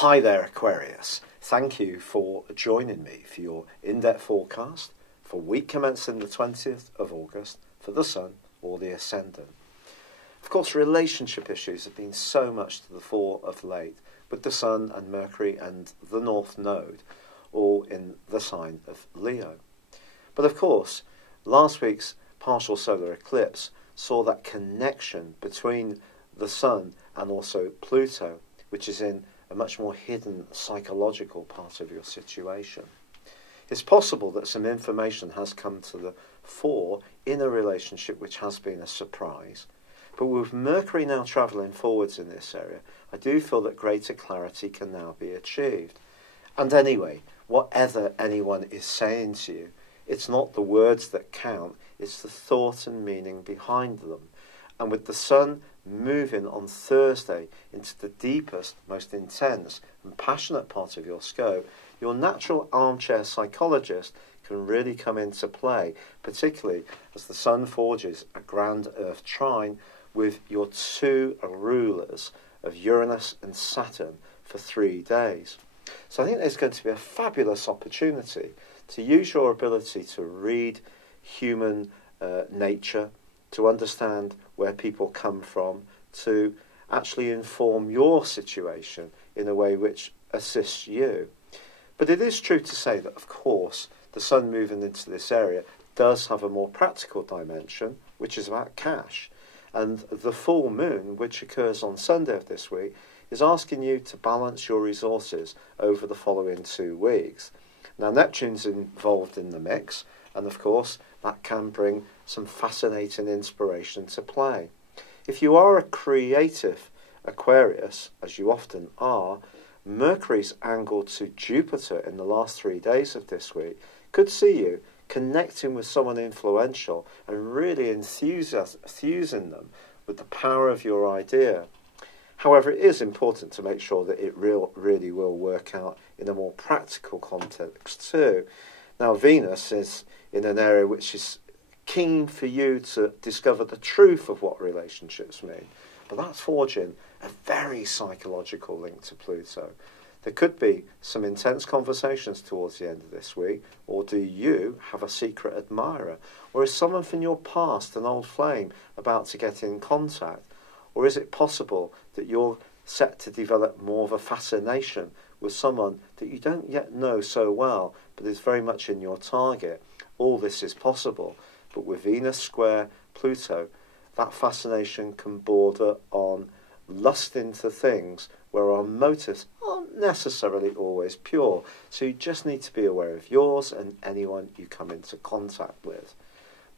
Hi there, Aquarius. Thank you for joining me for your in-depth forecast for week commencing the 20th of August for the Sun or the Ascendant. Of course, relationship issues have been so much to the fore of late, with the Sun and Mercury and the North Node all in the sign of Leo. But of course, last week's partial solar eclipse saw that connection between the Sun and also Pluto, which is in a much more hidden psychological part of your situation. It's possible that some information has come to the fore in a relationship which has been a surprise. But with Mercury now travelling forwards in this area, I do feel that greater clarity can now be achieved. And anyway, whatever anyone is saying to you, it's not the words that count, it's the thought and meaning behind them. And with the Sun moving on Thursday into the deepest, most intense and passionate part of your scope, your natural armchair psychologist can really come into play, particularly as the Sun forges a grand Earth trine with your two rulers of Uranus and Saturn for 3 days. So I think there's going to be a fabulous opportunity to use your ability to read human nature, to understand where people come from, to actually inform your situation in a way which assists you. But it is true to say that, of course, the Sun moving into this area does have a more practical dimension, which is about cash. And the full moon, which occurs on Sunday of this week, is asking you to balance your resources over the following 2 weeks. Now, Neptune's involved in the mix, and of course, that can bring some fascinating inspiration to play. If you are a creative Aquarius, as you often are, Mercury's angle to Jupiter in the last 3 days of this week could see you connecting with someone influential and really enthusing them with the power of your idea. However, it is important to make sure that it really will work out in a more practical context too. Now, Venus is in an area which is keen for you to discover the truth of what relationships mean. But that's forging a very psychological link to Pluto. There could be some intense conversations towards the end of this week, or do you have a secret admirer? Or is someone from your past, an old flame, about to get in contact? Or is it possible that you're set to develop more of a fascination with someone that you don't yet know so well, but is very much in your target? All this is possible. But with Venus square Pluto, that fascination can border on lust into things where our motives aren't necessarily always pure. So you just need to be aware of yours and anyone you come into contact with.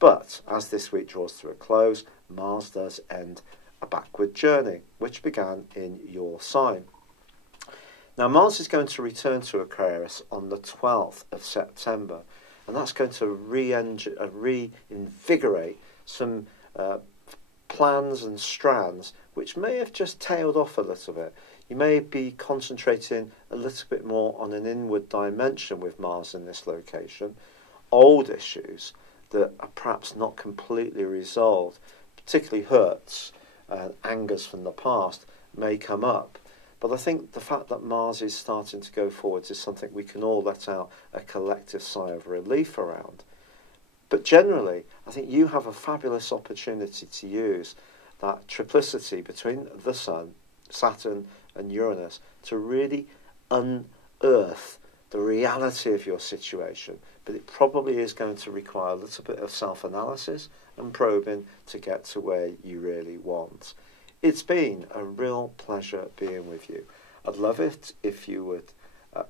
But as this week draws to a close, Mars does end a backward journey, which began in your sign. Now, Mars is going to return to Aquarius on the 12th of September, and that's going to reinvigorate some plans and strands which may have just tailed off a little bit. You may be concentrating a little bit more on an inward dimension with Mars in this location. Old issues that are perhaps not completely resolved, particularly hurts, angers from the past, may come up. But I think the fact that Mars is starting to go forwards is something we can all let out a collective sigh of relief around. But generally, I think you have a fabulous opportunity to use that triplicity between the Sun, Saturn and Uranus to really unearth the reality of your situation. But it probably is going to require a little bit of self-analysis and probing to get to where you really want. It's been a real pleasure being with you. I'd love it if you would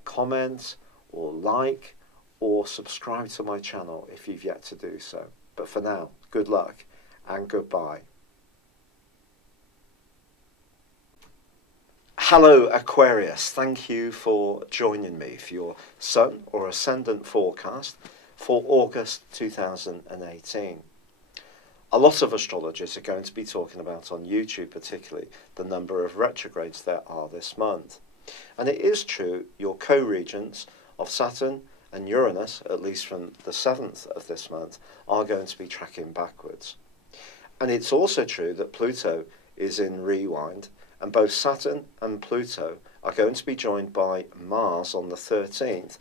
comment or like or subscribe to my channel if you've yet to do so. But for now, good luck and goodbye. Hello Aquarius, thank you for joining me for your Sun or Ascendant forecast for August 2018. A lot of astrologers are going to be talking about on YouTube particularly the number of retrogrades there are this month. And it is true your co-regents of Saturn and Uranus, at least from the 7th of this month, are going to be tracking backwards. And it's also true that Pluto is in rewind And both Saturn and Pluto are going to be joined by Mars on the 13th,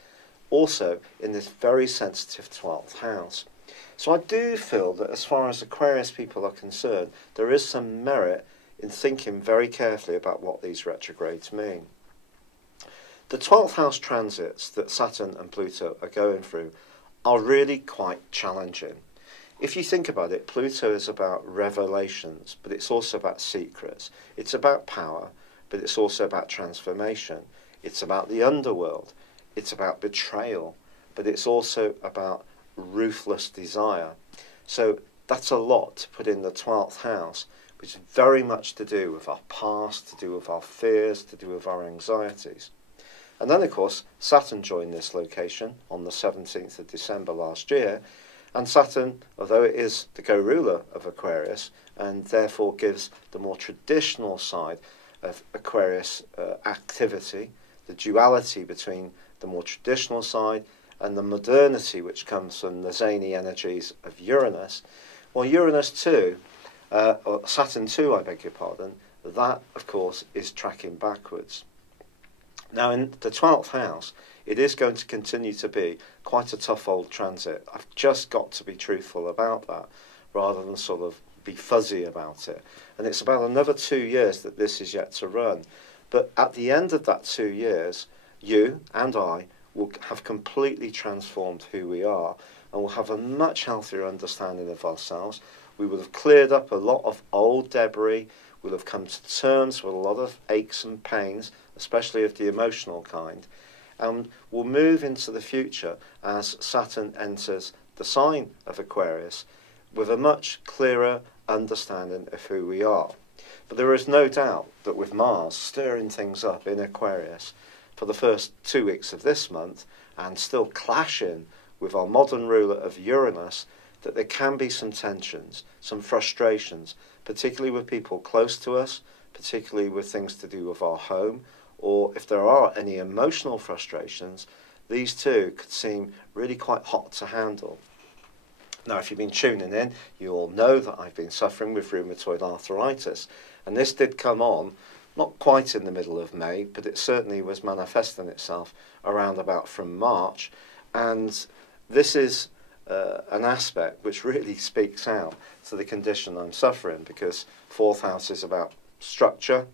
also in this very sensitive 12th house. So I do feel that as far as Aquarius people are concerned, there is some merit in thinking very carefully about what these retrogrades mean. The 12th house transits that Saturn and Pluto are going through are really quite challenging. If you think about it, Pluto is about revelations, but it's also about secrets. It's about power, but it's also about transformation. It's about the underworld. It's about betrayal, but it's also about ruthless desire. So that's a lot to put in the 12th house, which is very much to do with our past, to do with our fears, to do with our anxieties. And then, of course, Saturn joined this location on the 17th of December last year. And Saturn, although it is the co-ruler of Aquarius, and therefore gives the more traditional side of Aquarius activity, the duality between the more traditional side and the modernity which comes from the zany energies of Uranus. Well, Uranus too, or Saturn too, I beg your pardon, that, of course, is tracking backwards. Now, in the 12th house, it is going to continue to be quite a tough old transit. I've just got to be truthful about that, rather than sort of be fuzzy about it. And it's about another 2 years that this is yet to run. But at the end of that 2 years, you and I will have completely transformed who we are, and will have a much healthier understanding of ourselves. We will have cleared up a lot of old debris. We'll have come to terms with a lot of aches and pains, especially of the emotional kind. And we'll move into the future as Saturn enters the sign of Aquarius with a much clearer understanding of who we are. But there is no doubt that with Mars stirring things up in Aquarius for the first 2 weeks of this month, and still clashing with our modern ruler of Uranus, that there can be some tensions, some frustrations, particularly with people close to us, particularly with things to do with our home, or if there are any emotional frustrations, these two could seem really quite hot to handle. Now, if you've been tuning in, you all know that I've been suffering with rheumatoid arthritis, and this did come on not quite in the middle of May, but it certainly was manifesting itself around about from March, and this is an aspect which really speaks out to the condition I'm suffering, because 4th house is about structure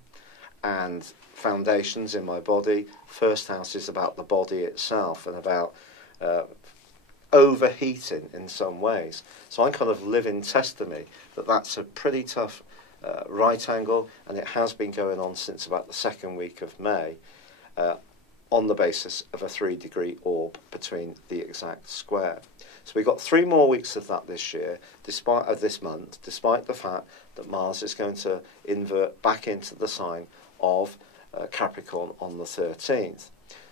and foundations in my body. 1st house is about the body itself and about overheating in some ways. So I'm kind of living testimony that that's a pretty tough right angle, and it has been going on since about the 2nd week of May, on the basis of a 3-degree orb between the exact square. So we've got 3 more weeks of that this year, despite this month, despite the fact that Mars is going to invert back into the sign of Capricorn on the 13th.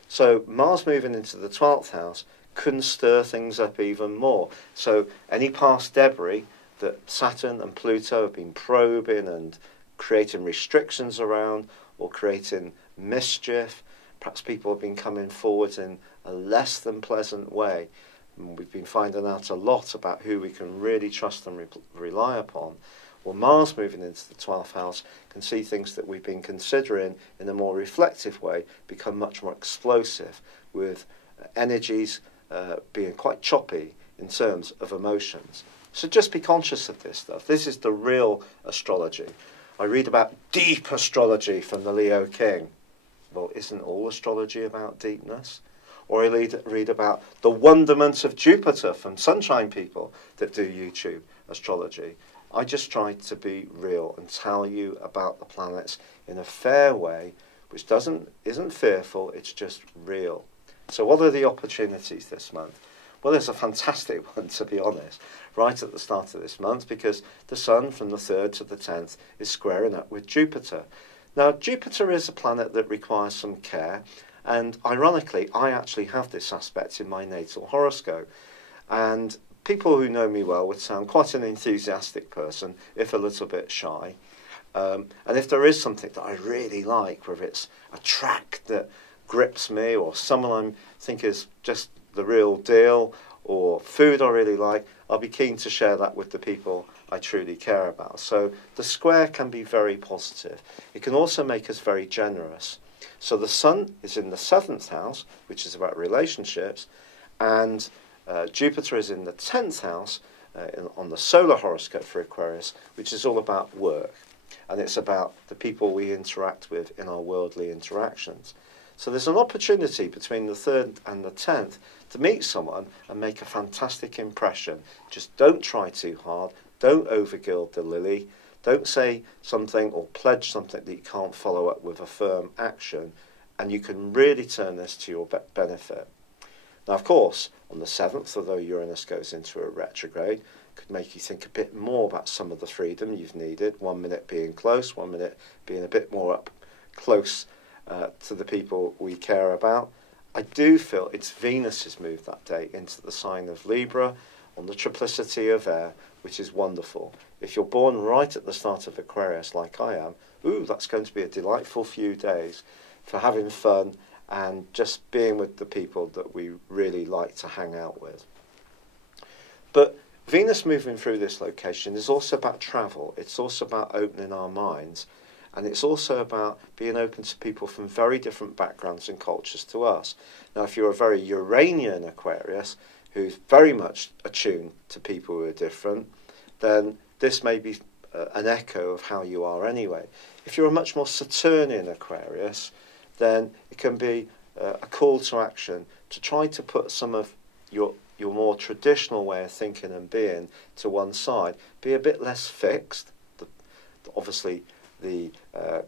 So Mars moving into the 12th house can stir things up even more. So any past debris that Saturn and Pluto have been probing and creating restrictions around, or creating mischief, perhaps people have been coming forward in a less than pleasant way. And we've been finding out a lot about who we can really trust and rely upon. Well, Mars moving into the 12th house can see things that we've been considering in a more reflective way become much more explosive, with energies being quite choppy in terms of emotions. So just be conscious of this stuff. This is the real astrology. I read about deep astrology from the Leo King. Well, isn't all astrology about deepness? Or I read about the wonderment of Jupiter from Sunshine People that do YouTube astrology. I just try to be real and tell you about the planets in a fair way, which isn't fearful, it's just real. So what are the opportunities this month? Well, there's a fantastic one, to be honest, right at the start of this month, because the Sun from the 3rd to the 10th is squaring up with Jupiter. Now, Jupiter is a planet that requires some care, and ironically, I actually have this aspect in my natal horoscope. And people who know me well would say I'm quite an enthusiastic person, if a little bit shy. And if there is something that I really like, whether it's a track that grips me, or someone I think is just the real deal, or food I really like, I'll be keen to share that with the people I truly care about. So the square can be very positive. It can also make us very generous. So the Sun is in the 7th house, which is about relationships, and Jupiter is in the 10th house on the solar horoscope for Aquarius, which is all about work. And it's about the people we interact with in our worldly interactions. So there's an opportunity between the 3rd and the 10th to meet someone and make a fantastic impression. Just don't try too hard. Don't overgild the lily. Don't say something or pledge something that you can't follow up with a firm action. And you can really turn this to your benefit. Now, of course, on the 7th, although Uranus goes into a retrograde, could make you think a bit more about some of the freedom you've needed. 1 minute being close, 1 minute being a bit more up close to the people we care about. I do feel it's Venus has moved that day into the sign of Libra on the triplicity of air, which is wonderful. If you're born right at the start of Aquarius like I am, that's going to be a delightful few days for having fun and just being with the people that we really like to hang out with. But Venus moving through this location is also about travel. It's also about opening our minds. And it's also about being open to people from very different backgrounds and cultures to us. Now, if you're a very Uranian Aquarius, who's very much attuned to people who are different, then this may be an echo of how you are anyway. If you're a much more Saturnian Aquarius, then it can be a call to action to try to put some of your more traditional way of thinking and being to one side, be a bit less fixed, obviously the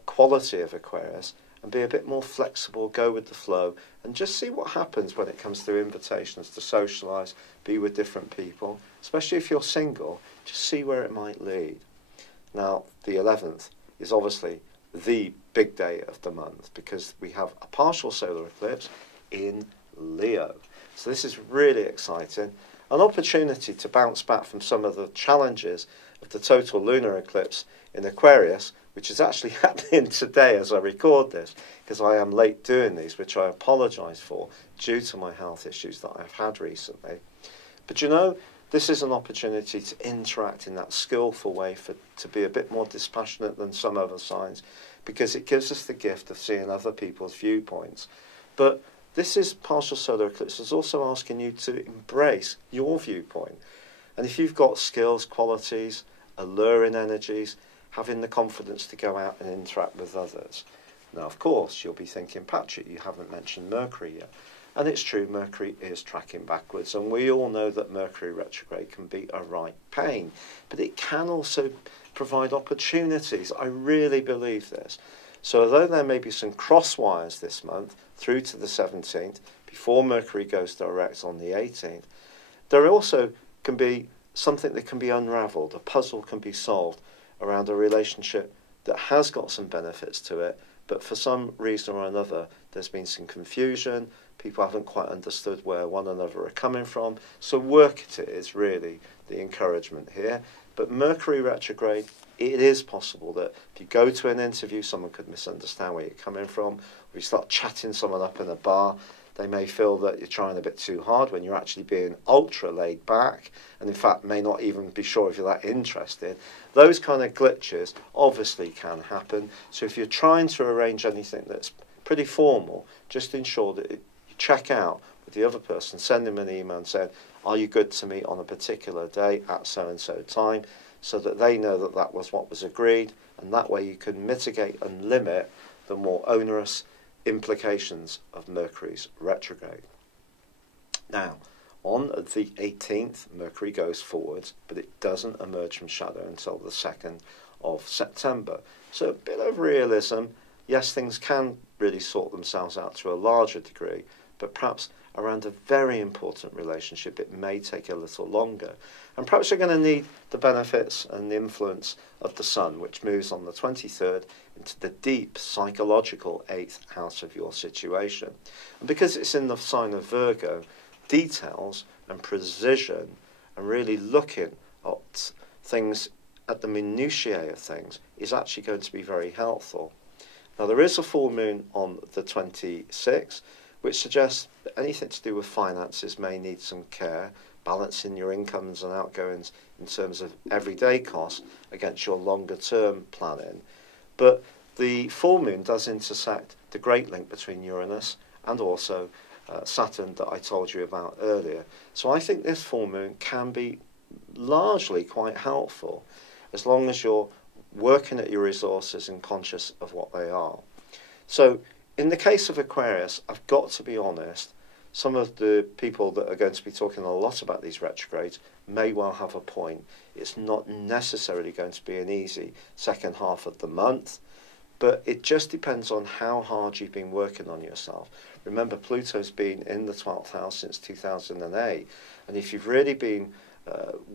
quality of Aquarius, and be a bit more flexible, go with the flow, and just see what happens when it comes to invitations to socialise, be with different people, especially if you're single, just see where it might lead. Now, the 11th is obviously the big day of the month because we have a partial solar eclipse in Leo. So this is really exciting. An opportunity to bounce back from some of the challenges of the total lunar eclipse in Aquarius, which is actually happening today as I record this, because I am late doing these, which I apologise for due to my health issues that I've had recently. But you know, this is an opportunity to interact in that skillful way, to be a bit more dispassionate than some other signs, because it gives us the gift of seeing other people's viewpoints. But this is partial solar eclipse is also asking you to embrace your viewpoint. And if you've got skills, qualities, alluring energies, having the confidence to go out and interact with others. Now, of course, you'll be thinking, Patrick, you haven't mentioned Mercury yet. And it's true, Mercury is tracking backwards, and we all know that Mercury retrograde can be a right pain. But it can also provide opportunities. I really believe this. So although there may be some cross wires this month, through to the 17th, before Mercury goes direct on the 18th, there also can be something that can be unravelled, a puzzle can be solved around a relationship that has got some benefits to it, but for some reason or another, there's been some confusion, people haven't quite understood where one another are coming from, so work at it is really the encouragement here. But Mercury retrograde, it is possible that if you go to an interview, someone could misunderstand where you're coming from, or you start chatting someone up in a bar, they may feel that you're trying a bit too hard when you're actually being ultra laid back, and in fact may not even be sure if you're that interested. Those kind of glitches obviously can happen. So if you're trying to arrange anything that's pretty formal, just ensure that you check out with the other person, send them an email and say, are you good to meet on a particular day at so-and-so time, so that they know that that was what was agreed, and that way you can mitigate and limit the more onerous implications of Mercury's retrograde. Now, on the 18th, Mercury goes forwards, but it doesn't emerge from shadow until the 2nd of September. So a bit of realism. Yes, things can really sort themselves out to a larger degree, but perhaps around a very important relationship, it may take a little longer. And perhaps you're going to need the benefits and the influence of the Sun, which moves on the 23rd into the deep psychological 8th house of your situation. And because it's in the sign of Virgo, details and precision and really looking at things, at the minutiae of things, is actually going to be very helpful. Now, there is a full moon on the 26th, which suggests that anything to do with finances may need some care, balancing your incomes and outgoings in terms of everyday costs against your longer term planning. But the full moon does intersect the great link between Uranus and also Saturn that I told you about earlier. So I think this full moon can be largely quite helpful as long as you're working at your resources and conscious of what they are. So in the case of Aquarius, I've got to be honest, some of the people that are going to be talking a lot about these retrogrades may well have a point. It's not necessarily going to be an easy second half of the month, but it just depends on how hard you've been working on yourself. Remember, Pluto's been in the 12th house since 2008, and if you've really been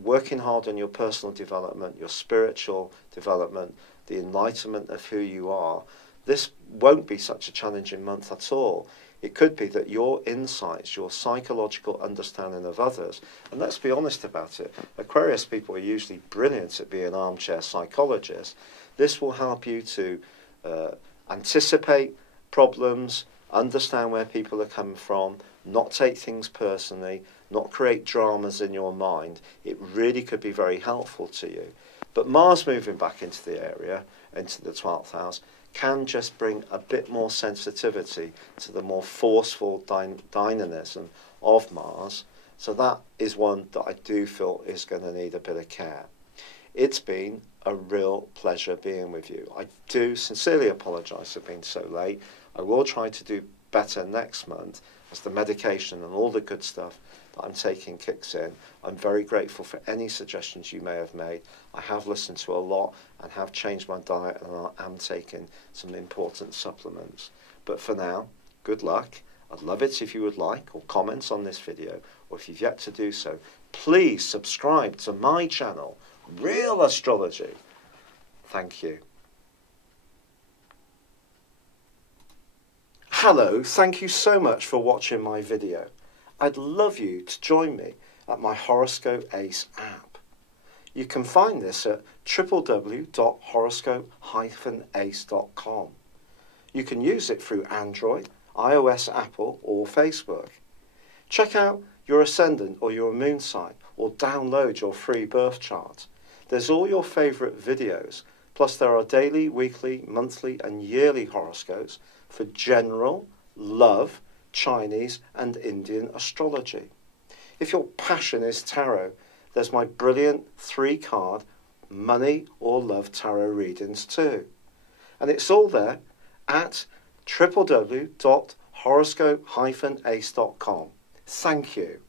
working hard on your personal development, your spiritual development, the enlightenment of who you are, this won't be such a challenging month at all. It could be that your insights, your psychological understanding of others, and let's be honest about it, Aquarius people are usually brilliant at being armchair psychologists. This will help you to anticipate problems, understand where people are coming from, not take things personally, not create dramas in your mind. It really could be very helpful to you. But Mars moving back into the area, into the 12th house, can just bring a bit more sensitivity to the more forceful dynamism of Mars. So that is one that I do feel is going to need a bit of care. It's been a real pleasure being with you. I do sincerely apologise for being so late. I will try to do better next month as the medication and all the good stuff that I'm taking kicks in. I'm very grateful for any suggestions you may have made. I have listened to a lot and have changed my diet, and I am taking some important supplements. But for now, good luck. I'd love it if you would like or comments on this video, or if you've yet to do so, please subscribe to my channel, Real Astrology. Thank you. Hello, thank you so much for watching my video. I'd love you to join me at my Horoscope Ace app. You can find this at www.horoscope-ace.com. You can use it through Android, iOS, Apple or Facebook. Check out your ascendant or your moon sign or download your free birth chart. There's all your favourite videos, plus there are daily, weekly, monthly and yearly horoscopes for general, love, Chinese and Indian astrology. If your passion is tarot, there's my brilliant 3-card money or love tarot readings too. And it's all there at www.horoscope-ace.com. Thank you.